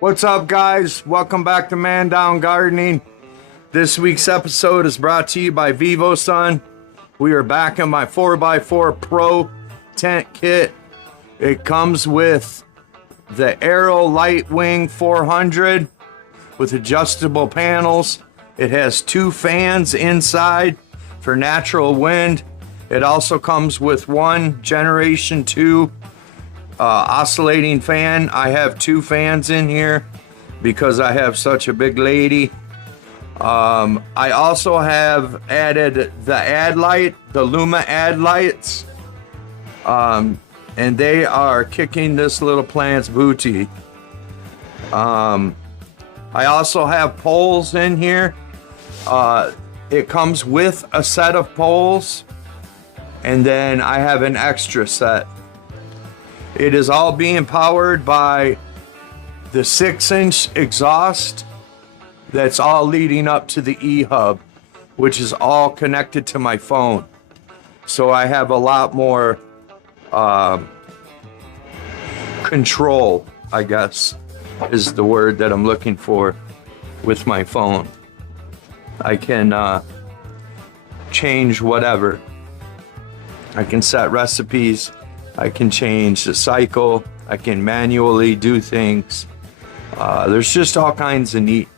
What's up, guys? Welcome back to Mandown Gardening. This week's episode is brought to you by vivosun. We are back in my 4x4 Pro tent kit. It comes with the Aero Lightwing 400 with adjustable panels. It has 2 fans inside for natural wind. It also comes with one Generation 2 oscillating fan. I have 2 fans in here because I have such a big lady. I also have added the ad light, the Luma ad lights, and they are kicking this little plant's booty. I also have poles in here. It comes with a set of poles, and then I have an extra set. It is all being powered by the 6-inch exhaust that's all leading up to the E-hub, which is all connected to my phone. So I have a lot more control, I guess, is the word that I'm looking for with my phone. I can change whatever. I can set recipes. I can change the cycle. I can manually do things. There's just all kinds of neat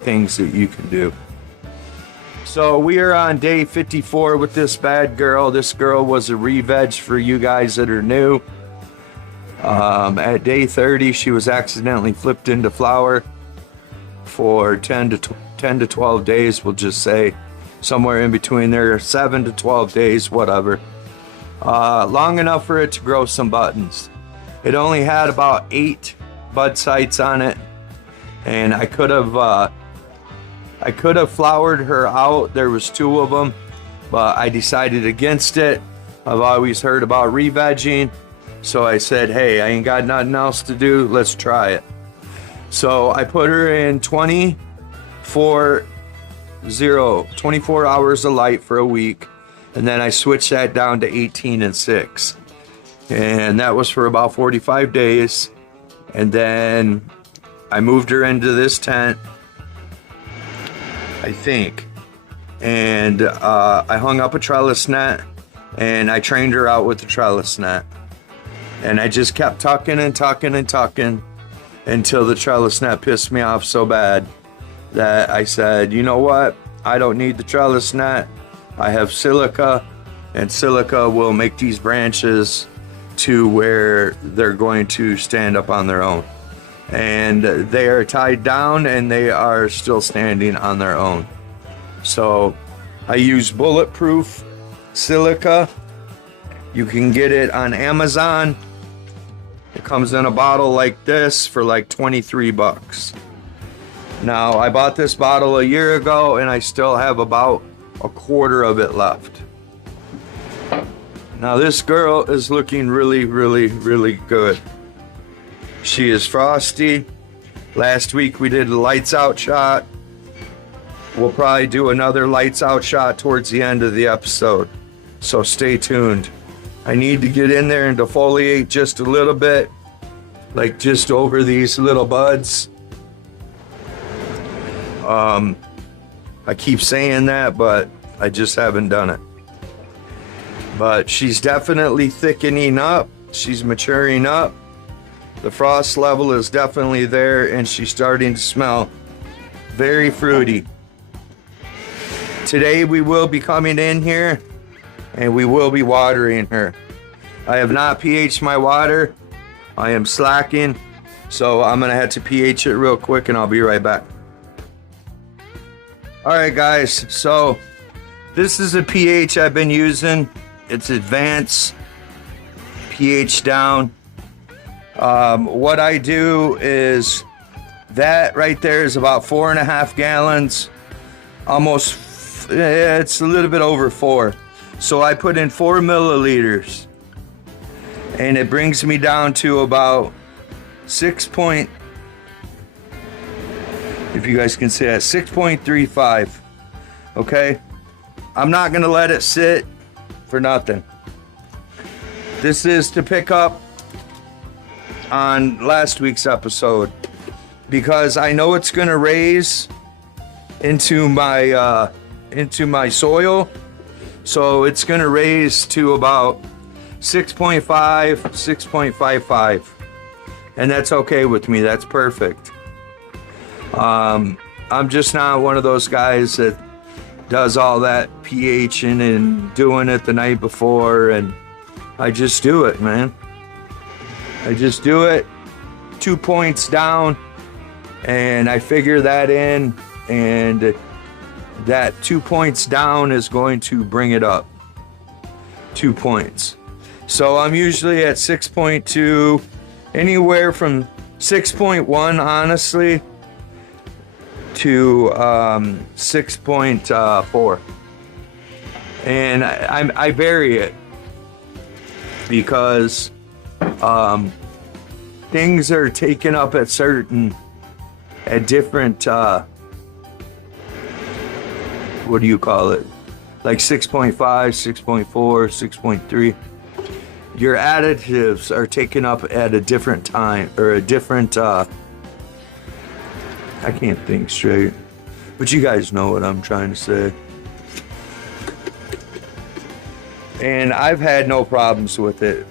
things that you can do. So we are on day 54 with this bad girl. This girl was a Reveg for you guys that are new. At day 30, she was accidentally flipped into flower for 10 to 12 days. We'll just say somewhere in between there, 7 to 12 days, whatever. Long enough for it to grow some buttons. It only had about 8 bud sites on it, and I could have flowered her out. There was 2 of them, but I decided against it. I've always heard about revegging, so I said, hey, I ain't got nothing else to do, let's try it. So I put her in 24 hours of light for a week, and then I switched that down to 18 and 6. And that was for about 45 days. And then I moved her into this tent, I think. And I hung up a trellis net, and I trained her out with the trellis net. And I just kept tucking and tucking and tucking until the trellis net pissed me off so bad that I said, you know what? I don't need the trellis net. I have silica, and silica will make these branches to where they're going to stand up on their own. And they are tied down, and they are still standing on their own. So I use bulletproof silica. You can get it on Amazon. It comes in a bottle like this for like 23 bucks. Now, I bought this bottle a year ago, and I still have about a quarter of it left. Now this girl is looking really, really, really good. She is frosty. Last week we did a lights out shot. We'll probably do another lights out shot towards the end of the episode, so stay tuned. I need to get in there and defoliate just a little bit, like just over these little buds. I keep saying that, but I just haven't done it. But she's definitely thickening up. She's maturing up. The frost level is definitely there, and she's starting to smell very fruity. Today we will be coming in here, and we will be watering her. I have not pH'd my water. I am slacking, so I'm gonna have to pH it real quick, and I'll be right back. Alright guys, so this is the pH I've been using. It's advanced pH down. What I do is that right there is about 4.5 gallons. Almost, it's a little bit over 4. So I put in 4 milliliters, and it brings me down to about 6 point, if you guys can see that, 6.35. Okay, I'm not gonna let it sit for nothing. This is to pick up on last week's episode. because I know it's going to raise into my soil. So it's going to raise to about 6.5, 6.55. And that's okay with me. That's perfect. I'm just not one of those guys that does all that pHing and doing it the night before. And I just do it, man. I just do it 2 points down. And I figure that in. And that 2 points down is going to bring it up 2 points. So I'm usually at 6.2, anywhere from 6.1, honestly, to 6.4. And I vary it because things are taken up at different what do you call it? Like 6.5, 6.4, 6.3. Your additives are taken up at a different time, or a different, I can't think straight. But you guys know what I'm trying to say. And I've had no problems with it.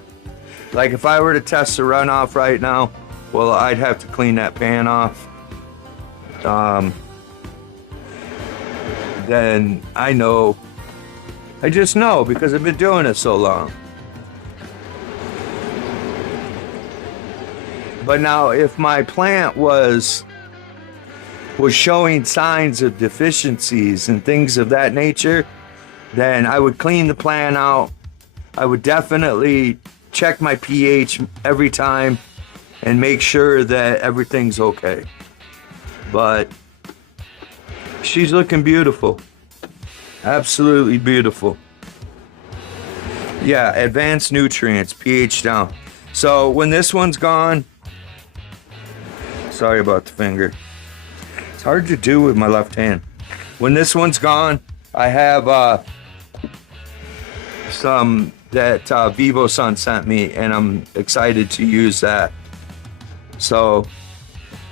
Like if I were to test the runoff right now, well, I'd have to clean that pan off. Then I just know because I've been doing it so long. But now if my plant was showing signs of deficiencies and things of that nature, then I would clean the plant out. I would definitely check my pH every time and make sure that everything's okay. But she's looking beautiful. Absolutely beautiful. Yeah, advanced nutrients, pH down. So when this one's gone, sorry about the finger. It's hard to do with my left hand. When this one's gone, I have some that vivosun sent me, and I'm excited to use that. So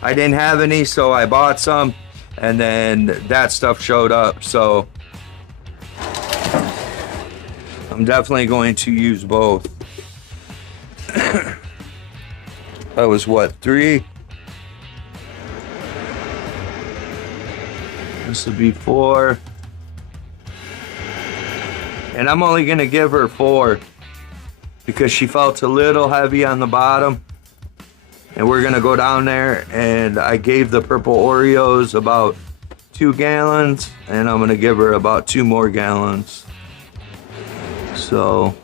I didn't have any, so I bought some. And then that stuff showed up, so I'm definitely going to use both. That was what, 3? This would be 4. And I'm only going to give her 4 because she felt a little heavy on the bottom. And we're going to go down there, and I gave the purple Oreos about 2 gallons, and I'm going to give her about 2 more gallons. So,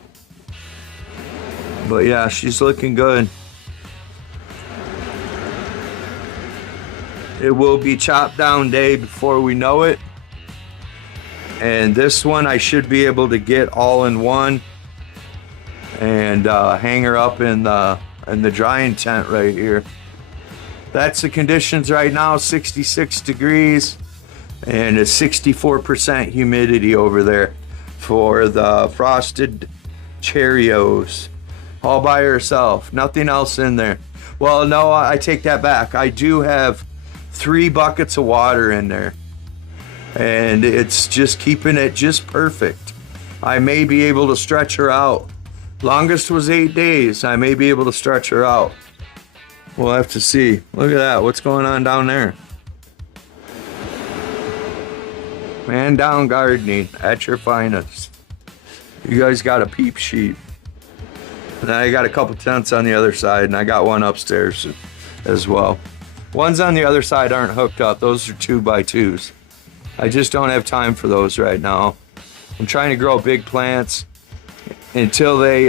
but yeah, she's looking good. It will be chop down day before we know it. And this one I should be able to get all in one and hang her up in the drying tent right here. That's the conditions right now, 66 degrees and a 64% humidity over there for the frosted Cheerios. All by herself, nothing else in there. Well, no, I take that back. I do have 3 buckets of water in there, and it's just keeping it just perfect. I may be able to stretch her out. Longest was 8 days. I may be able to stretch her out. We'll have to see. Look at that. What's going on down there? Mandown gardening at your finest. You guys got a peep sheet. And I got a couple tents on the other side, and I got one upstairs as well. Ones on the other side aren't hooked up. Those are 2x2s. I just don't have time for those right now. I'm trying to grow big plants. Until they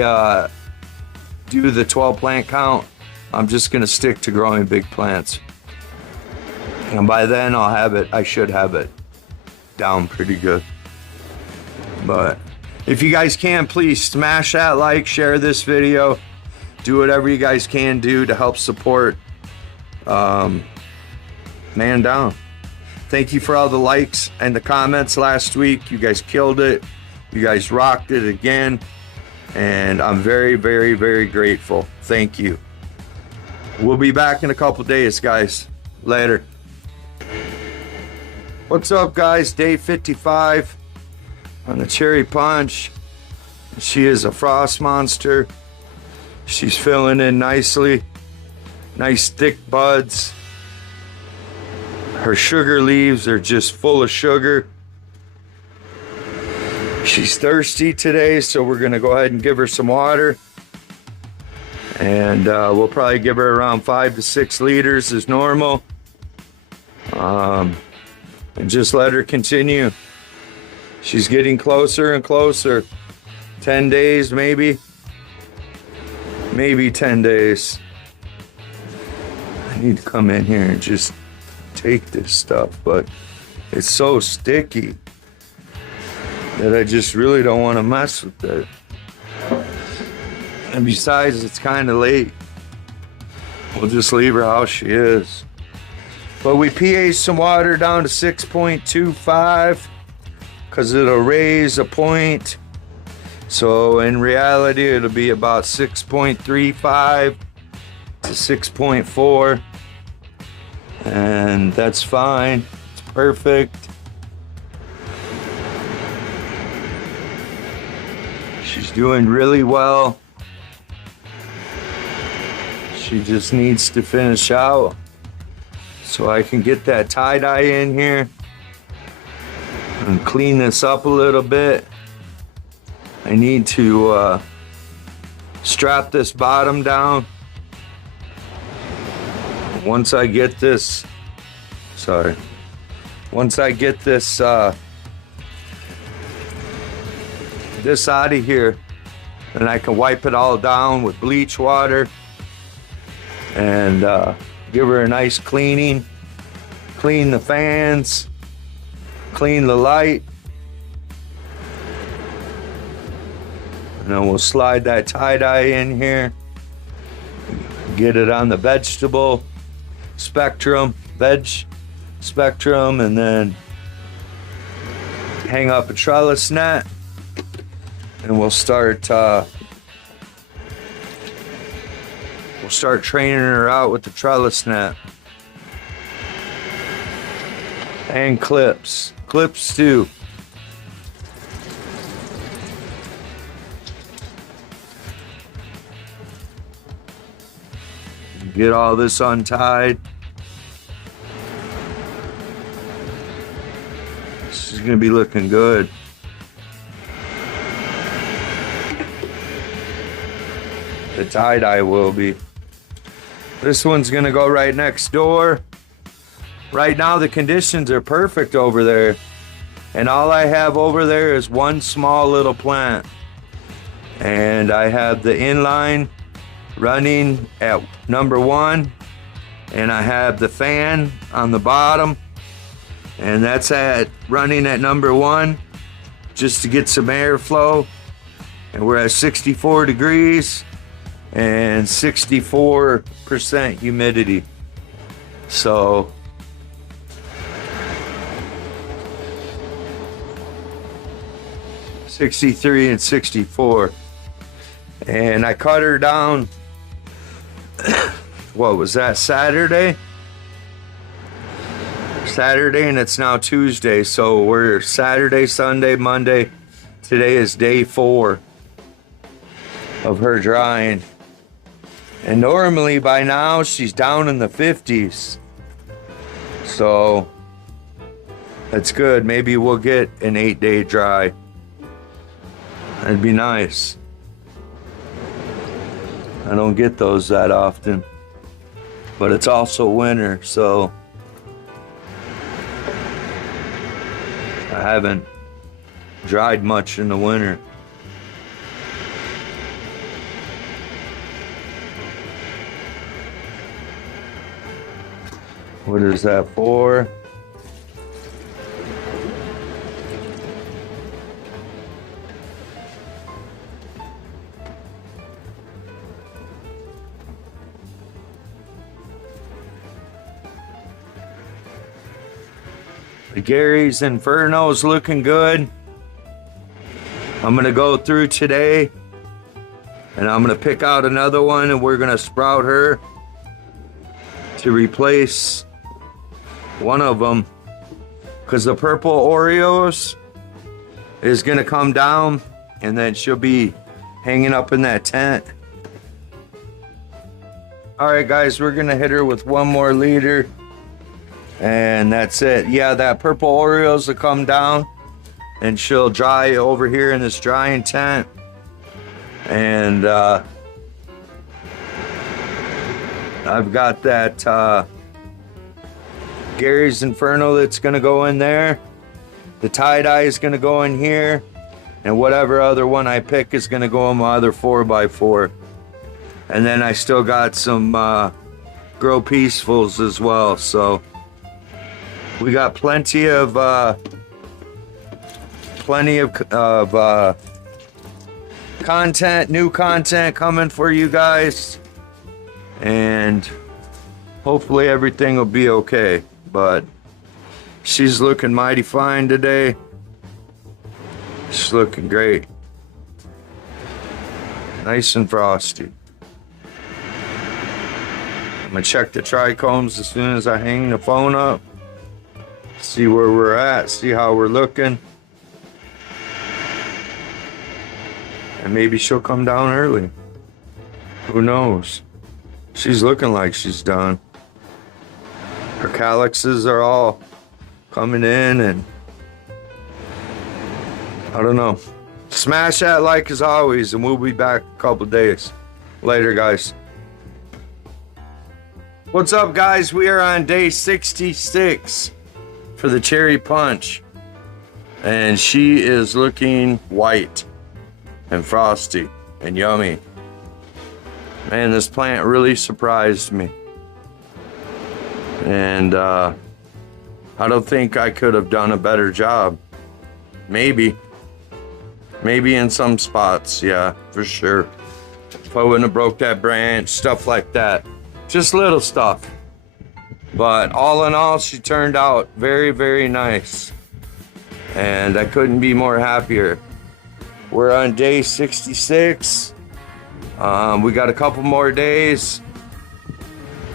do the 12 plant count, I'm just going to stick to growing big plants. And by then I should have it down pretty good. But if you guys can, please smash that like, share this video, do whatever you guys can do to help support Mandown. Thank you for all the likes and the comments last week. You guys killed it. You guys rocked it again. And I'm very, very, very grateful. Thank you. We'll be back in a couple days, guys. Later. What's up, guys? Day 55 on the cherry punch. She is a frost monster. She's filling in nicely. Nice thick buds. Her sugar leaves are just full of sugar. She's thirsty today, so we're gonna go ahead and give her some water. And we'll probably give her around 5 to 6 liters as normal. And just let her continue. She's getting closer and closer. 10 days maybe. Maybe 10 days. I need to come in here and just take this stuff, but it's so sticky that I just really don't want to mess with it. And besides, it's kind of late. We'll just leave her how she is. But we pH some water down to 6.25 because it'll raise a point. So in reality, it'll be about 6.35 to 6.4. And that's fine. It's perfect. She's doing really well. She just needs to finish out so I can get that tie-dye in here and clean this up a little bit. I need to strap this bottom down. Once I get this, once I get this this out of here, then I can wipe it all down with bleach water and give her a nice cleaning. Clean the fans, clean the light, and then we'll slide that tie-dye in here, get it on the vegetable spectrum, veg spectrum, and then hang up a trellis net, and we'll start training her out with the trellis net. And clips too. Get all this untied. This is gonna be looking good. The tie-dye will be. This one's gonna go right next door. Right now the conditions are perfect over there. And all I have over there is one small little plant. And I have the inline running at number 1. And I have the fan on the bottom. And that's running at number 1 just to get some airflow. And we're at 64 degrees and 64% humidity. So 63 and 64. And I cut her down, what was that, Saturday? And it's now Tuesday, so we're Saturday, Sunday, Monday. Today is day 4 of her drying. And normally by now she's down in the 50s. So that's good. Maybe we'll get an 8-day dry. That'd be nice. I don't get those that often. But it's also winter, so I haven't dried much in the winter. What is that for? The Gary's Inferno's looking good. I'm gonna go through today and I'm gonna pick out another one and we're gonna sprout her to replace one of them, because the purple Oreos is gonna come down, and then she'll be hanging up in that tent. All right, guys, we're gonna hit her with one more liter, and that's it. Yeah, that purple Oreos will come down, and she'll dry over here in this drying tent. And I've got that Gary's Inferno that's gonna go in there. The tie-dye is gonna go in here, and whatever other one I pick is gonna go in my other 4x4. And then I still got some Grow Peacefuls as well. So we got plenty of content, new content coming for you guys, and hopefully everything will be okay. But she's looking mighty fine today. She's looking great, nice and frosty. I'm gonna check the trichomes as soon as I hang the phone up, see where we're at, see how we're looking. And maybe she'll come down early. Who knows? She's looking like she's done. Her calyxes are all coming in, and I don't know. Smash that like as always, and we'll be back a couple days. Later, guys. What's up, guys? We are on day 66 for the cherry punch, and she is looking white and frosty and yummy. Man, this plant really surprised me, and I don't think I could have done a better job. Maybe in some spots, yeah, for sure. If I wouldn't have broke that branch, stuff like that. Just little stuff. But all in all, she turned out very, very nice. And I couldn't be more happier. We're on day 66. We got a couple more days.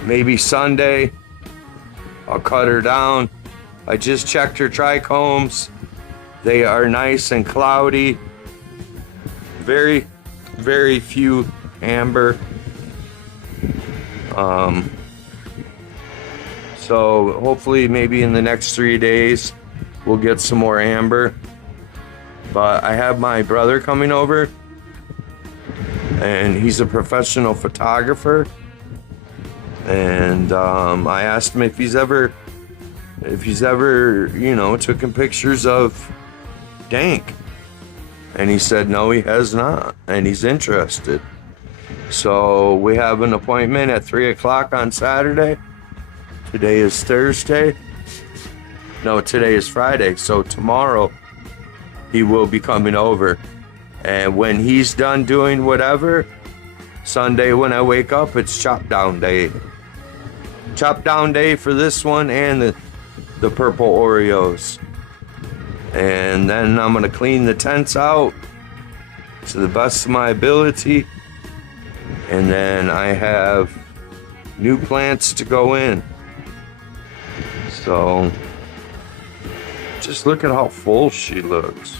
Maybe Sunday I'll cut her down. I just checked her trichomes. They are nice and cloudy. Very, very few amber. So hopefully maybe in the next 3 days we'll get some more amber. But I have my brother coming over, and he's a professional photographer, and I asked him if he's ever you know, taken pictures of dank, and he said no, he has not, and he's interested. So we have an appointment at 3 o'clock on Saturday. Today is Thursday. No, today is Friday. So tomorrow he will be coming over. And when he's done doing whatever, Sunday when I wake up, it's chop down day. Chop down day for this one and the purple Oreos. And then I'm gonna clean the tents out to the best of my ability. And then I have new plants to go in. So just look at how full she looks.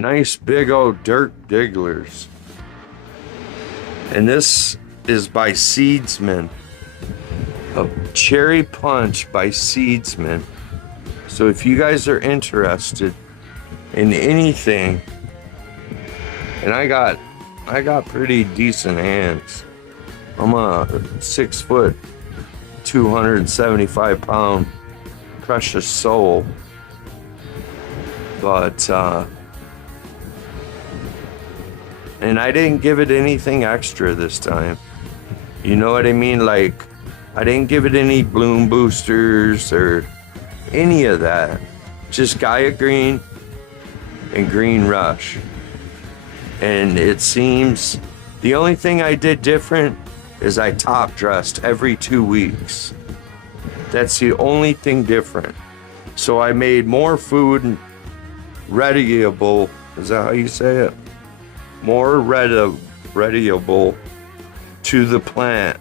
Nice big old dirt digglers. And this is by Seedsman. A cherry punch by Seedsman. So if you guys are interested in anything, and I got pretty decent hands. I'm a 6 foot, 275 pound precious soul. But and I didn't give it anything extra this time. You know what I mean? Like, I didn't give it any bloom boosters or any of that. Just Gaia Green and Green Rush. And it seems the only thing I did different is I top dressed every 2 weeks. That's the only thing different. So I made more food readyable. Is that how you say it? More readyable to the plant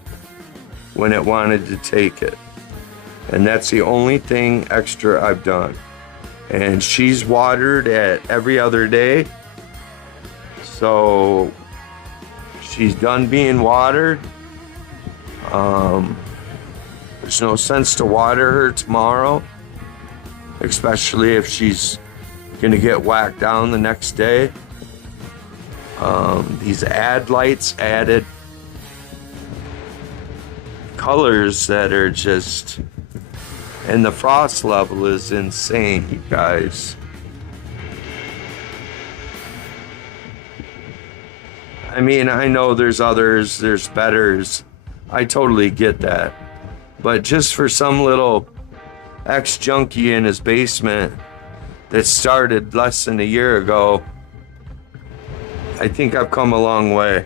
when it wanted to take it. And that's the only thing extra I've done. And she's watered at every other day. So she's done being watered. There's no sense to water her tomorrow, especially if she's gonna get whacked down the next day. These lights added colors that are just, and the frost level is insane, you guys. I mean, I know there's others, there's betters. I totally get that. But just for some little ex-junkie in his basement that started less than a year ago, I think I've come a long way.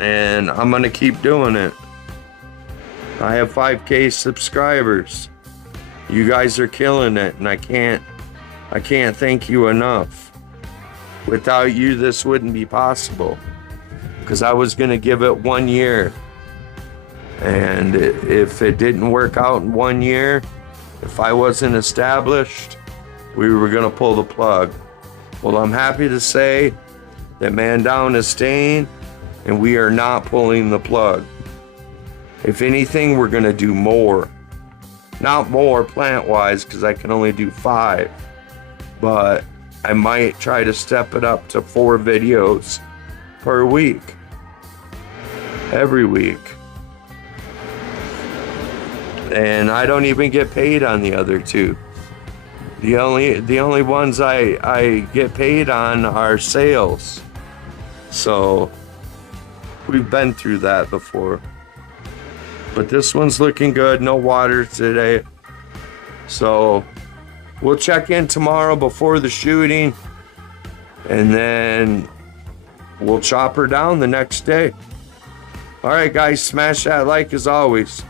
And I'm gonna keep doing it. I have 5K subscribers. You guys are killing it, and I can't thank you enough. Without you, this wouldn't be possible. Because I was gonna give it 1 year. And if it didn't work out in 1 year, if I wasn't established, we were gonna pull the plug. Well, I'm happy to say that Mandown is staying, and we are not pulling the plug. If anything, we're gonna do more. Not more plant-wise, because I can only do 5. But I might try to step it up to 4 videos per week. Every week. And I don't even get paid on the other 2. The only ones I get paid on are sales. So we've been through that before. But this one's looking good. No water today. So we'll check in tomorrow before the shooting. And then we'll chop her down the next day. All right, guys, smash that like as always.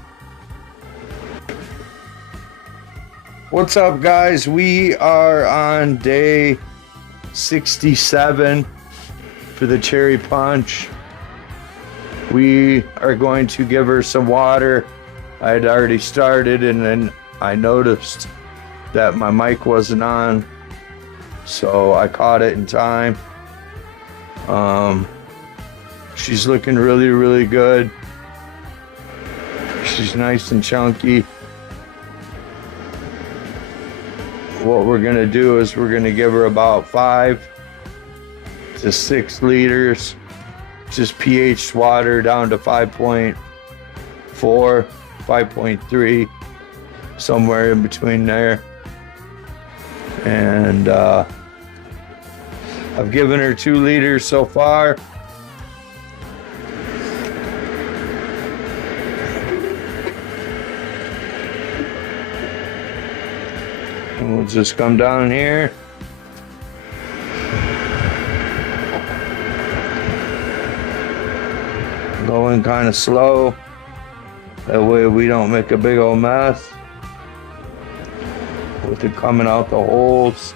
What's up, guys? We are on day 67 for the cherry punch. We are going to give her some water. I had already started, and then I noticed that my mic wasn't on, so I caught it in time. She's looking really, really good. She's nice and chunky. What we're gonna do is we're gonna give her about 5 to 6 liters, just pH water down to 5.4, 5.3, somewhere in between there. And I've given her 2 liters so far. And we'll just come down here. Going kind of slow. That way we don't make a big old mess with it coming out the holes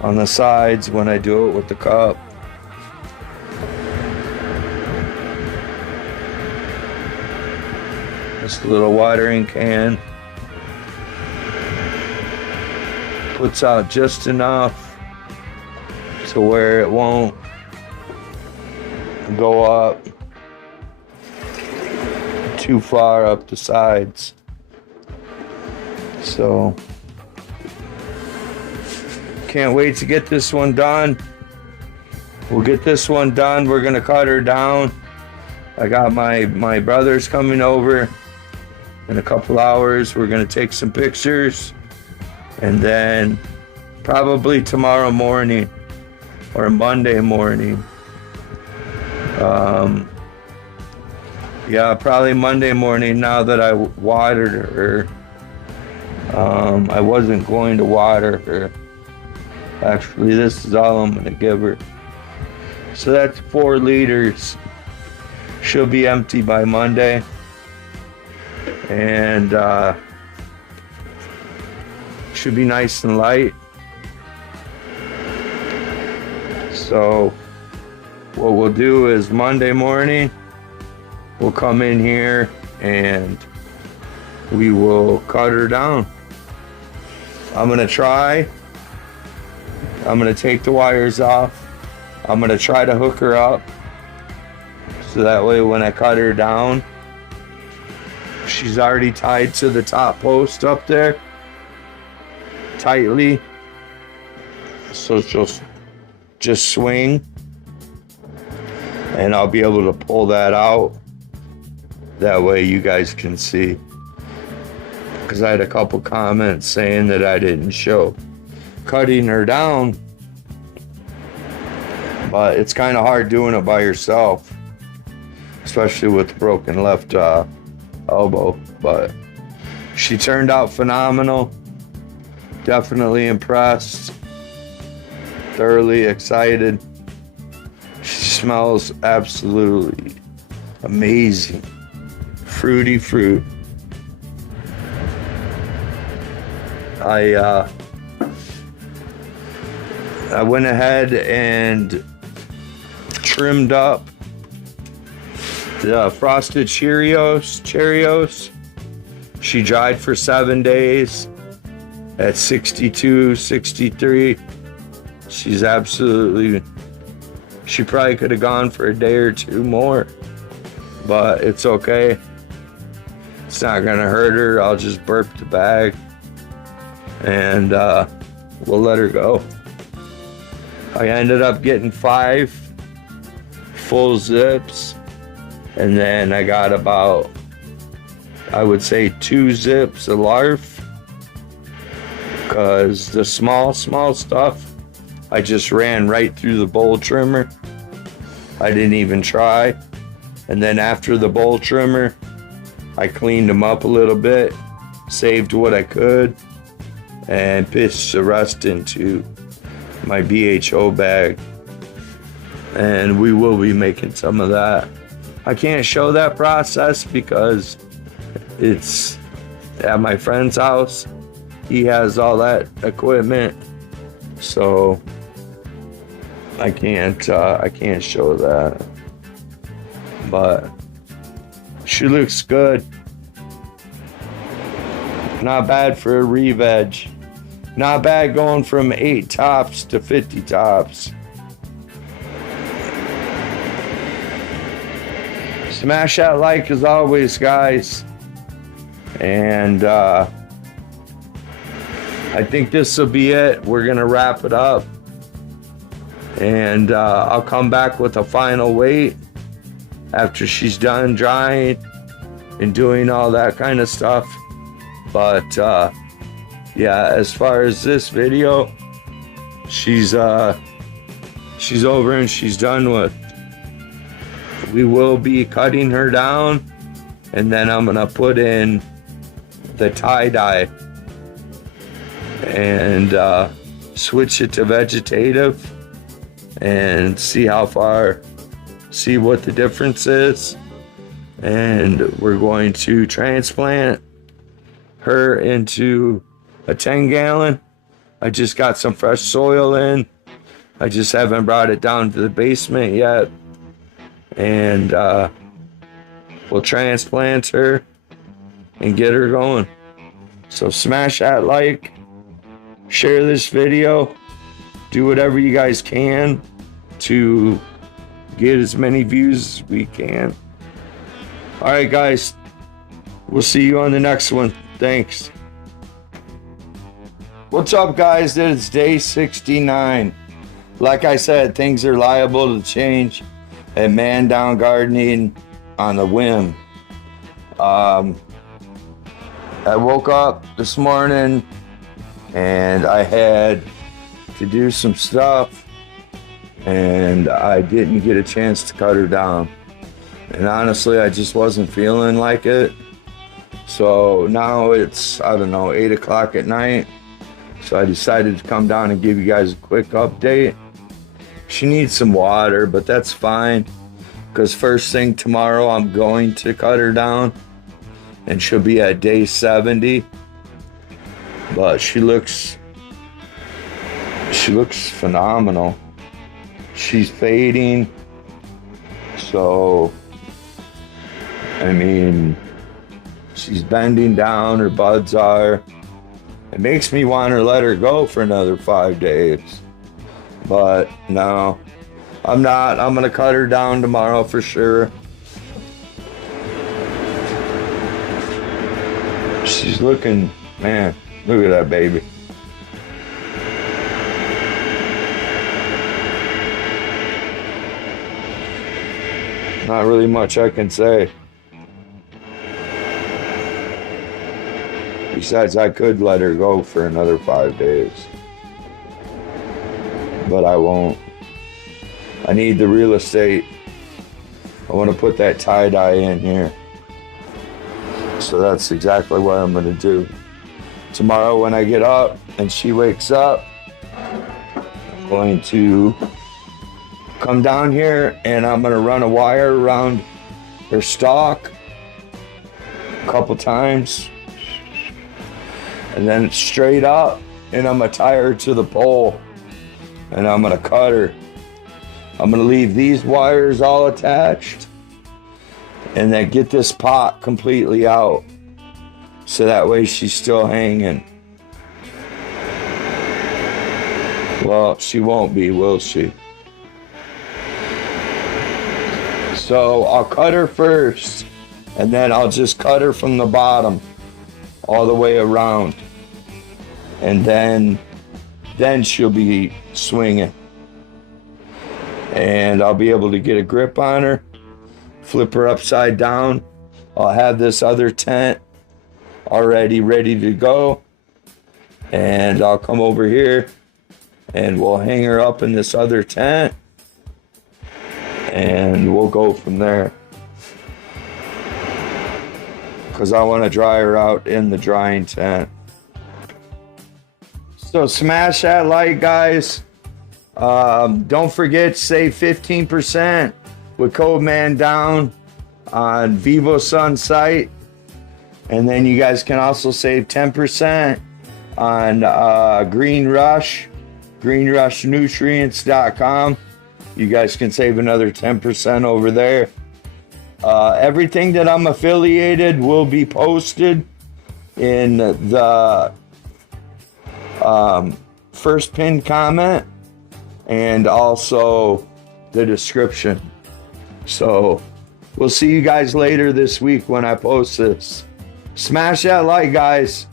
on the sides when I do it with the cup. Just a little watering can. Puts out just enough to where it won't go up too far up the sides. So can't wait to get this one done. We'll get this one done. We're gonna cut her down. I got my brothers coming over in a couple hours. We're gonna take some pictures, and then probably tomorrow morning or Monday morning. Yeah, probably Monday morning, now that I watered her. I wasn't going to water her. Actually, this is all I'm gonna give her. So that's 4 liters. She'll be empty by Monday. And should be nice and light. So what we'll do is Monday morning, we'll come in here and we will cut her down. I'm gonna take the wires off. I'm gonna try to hook her up so that way when I cut her down, she's already tied to the top post up there tightly, so she'll just swing and I'll be able to pull that out. That way you guys can see, because I had a couple comments saying that I didn't show cutting her down, but it's kind of hard doing it by yourself, especially with the broken left elbow. But she turned out phenomenal. Definitely impressed. Thoroughly excited. She smells absolutely amazing. Fruity fruit. I went ahead and trimmed up the frosted Cheerios. She dried for 7 days at 62, 63. She's absolutely, she probably could have gone for a day or two more, but it's okay. It's not gonna hurt her. I'll just burp the bag and we'll let her go. I ended up getting 5 full zips, and then I got about, I would say, 2 zips of larf, because the small stuff I just ran right through the bowl trimmer. I didn't even try. And then after the bowl trimmer, I cleaned them up a little bit, saved what I could, and pitched the rest into my BHO bag. And we will be making some of that. I can't show that process because it's at my friend's house. He has all that equipment, so I can't show that. But she looks good. Not bad for a Reveg. Not bad going from 8 tops to 50 tops. Smash that like as always, guys. And I think this will be it. We're gonna wrap it up. And I'll come back with a final weight after she's done drying and doing all that kind of stuff. But yeah, as far as this video, she's over and she's done with. We will be cutting her down, and then I'm gonna put in the tie-dye and switch it to vegetative and see what the difference is. And we're going to transplant her into a 10-gallon. I just got some fresh soil in. I just haven't brought it down to the basement yet. And we'll transplant her and get her going. So smash that like, share this video, do whatever you guys can to get as many views as we can. All right, guys, we'll see you on the next one. Thanks. What's up, guys? It's day 69. Like I said, things are liable to change at Mandown Gardening on a whim. I woke up this morning and I had to do some stuff, and I didn't get a chance to cut her down. And honestly, I just wasn't feeling like it. So now it's, I don't know, 8 o'clock at night. So I decided to come down and give you guys a quick update. She needs some water, but that's fine, because first thing tomorrow I'm going to cut her down and she'll be at day 70. But she looks phenomenal. She's fading. So, I mean, she's bending down, her buds are. It makes me want to let her go for another 5 days. But no, I'm not. I'm going to cut her down tomorrow for sure. She's looking, man, look at that baby. Not really much I can say. Besides, I could let her go for another 5 days. But I won't. I need the real estate. I want to put that tie-dye in here. So that's exactly what I'm going to do. Tomorrow when I get up and she wakes up, I'm going to come down here and I'm going to run a wire around her stalk a couple times. And then straight up, and I'm going to tie her to the pole. And I'm going to cut her. I'm going to leave these wires all attached. And then get this pot completely out. So that way she's still hanging. Well, she won't be, will she? So I'll cut her first. And then I'll just cut her from the bottom all the way around. And then she'll be swinging. And I'll be able to get a grip on her, flip her upside down. I'll have this other tent already ready to go. And I'll come over here and we'll hang her up in this other tent. And we'll go from there. Because I want to dry her out in the drying tent. So smash that like, guys. Don't forget to save 15% with code Mandown on vivosun site. And then you guys can also save 10% on Green Rush, greenrushnutrients.com. You guys can save another 10% over there. Everything that I'm affiliated will be posted in the first pinned comment and also the description. So we'll see you guys later this week when I post this. Smash that like, guys.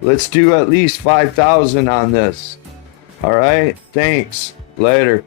Let's do at least 5,000 on this. All right, thanks. Later.